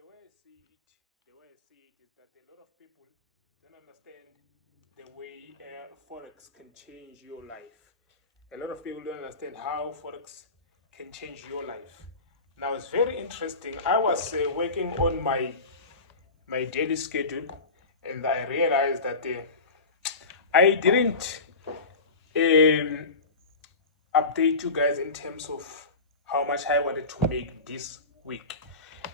the way I see it is that a lot of people don't understand the way Forex can change your life. A lot of people don't understand how Forex can change your life. Now it's very interesting. I was working on my daily schedule, and I realized that I didn't um, update you guys in terms of how much I wanted to make this week.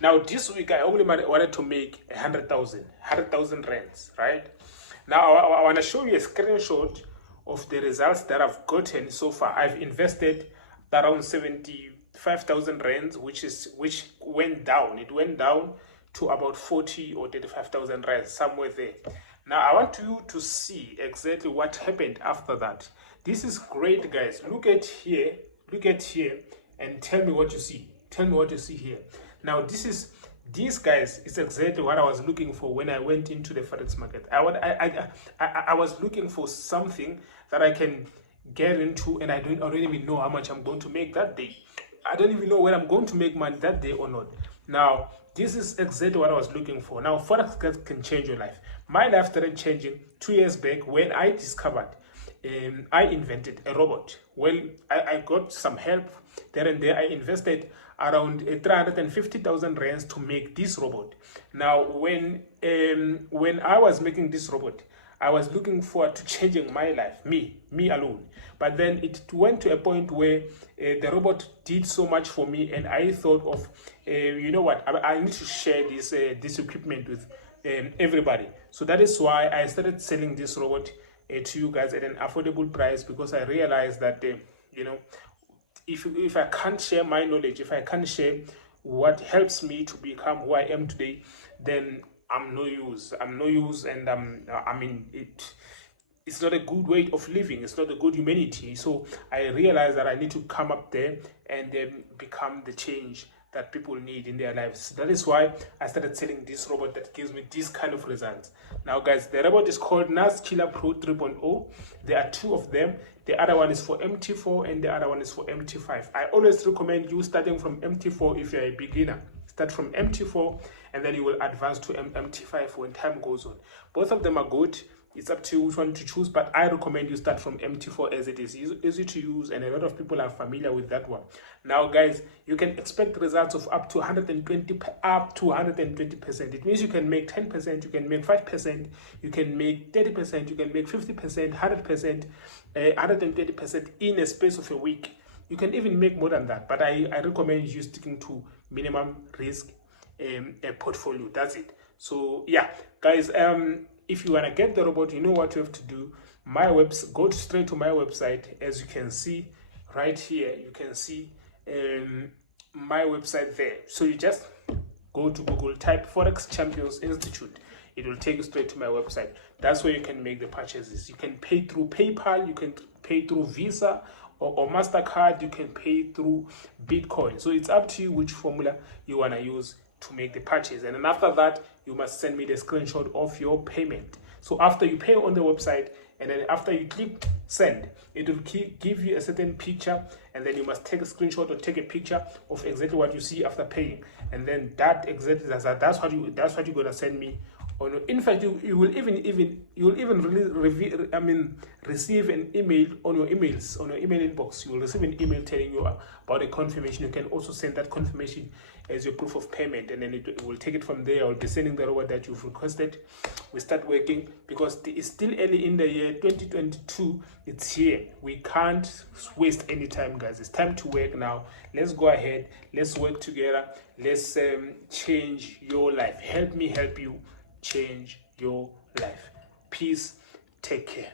Now this week I only wanted to make 100,000 rands, right? Now I want to show you a screenshot of the results that I've gotten so far. I've invested around 75,000 rands, which went down. It went down to about 40 or 35,000 rands, somewhere there. Now I want you to see exactly what happened after that. This is great, guys. Look at here, and tell me what you see. Tell me what you see here. Now this guys is exactly what I was looking for when I went into the Forex market. I was looking for something that I can get into, and I don't even know how much I'm going to make that day. I don't even know whether I'm going to make money that day or not. Now this is exactly what I was looking for. Now Forex can change your life. My life started changing 2 years back when I discovered I invented a robot. Well, I got some help there and there. I invested around 350,000 rands to make this robot. Now, when I was making this robot, I was looking forward to changing my life, me alone. But then it went to a point where the robot did so much for me, and I thought of, you know what, I need to share this equipment with everybody. So that is why I started selling this robot to you guys at an affordable price, because I realized that you know, if I can't share my knowledge, if I can't share what helps me to become who I am today, then I'm no use, and I mean, it's not a good way of living. It's not a good humanity. So I realized that I need to come up there and become the change that people need in their lives. That is why I started selling this robot that gives me these kind of results. Now guys, the robot is called NAS Killer Pro 3.0. There are two of them. The other one is for MT4 and the other one is for MT5. I always recommend you starting from MT4 if you're a beginner. Start from MT4 and then you will advance to MT5 when time goes on. Both of them are good. It's up to you which one to choose, but I recommend you start from MT4 as it is easy to use, and a lot of people are familiar with that one. Now guys, you can expect results of up to 120%. It means you can make 10%, you can make 5%, you can make 30%, you can make 50%, 100%, 130% in a space of a week. You can even make more than that, but I recommend you sticking to minimum risk a portfolio. That's it. So yeah, guys, if you want to get the robot, you know what you have to do. Go straight to my website. As you can see right here, you can see my website there. So you just go to Google, type Forex Champions Institute. It will take you straight to my website. That's where you can make the purchases. You can pay through PayPal, you can pay through Visa or MasterCard, you can pay through Bitcoin. So it's up to you which formula you want to use to make the purchase. And then after that, you must send me the screenshot of your payment. So after you pay on the website, and then after you click send, it will give you a certain picture, and then you must take a screenshot or take a picture of exactly what you see after paying, and then that's what you're gonna send me. In fact, you will even receive an email on your email inbox. You will receive an email telling you about a confirmation. You can also send that confirmation as your proof of payment, and then it will take it from there. I'll be sending the robot that you've requested. We start working because it's still early in the year 2022. It's here. We can't waste any time, guys. It's time to work now. Let's go ahead. Let's work together. Let's change your life. Help me help you change your life. Peace. Take care.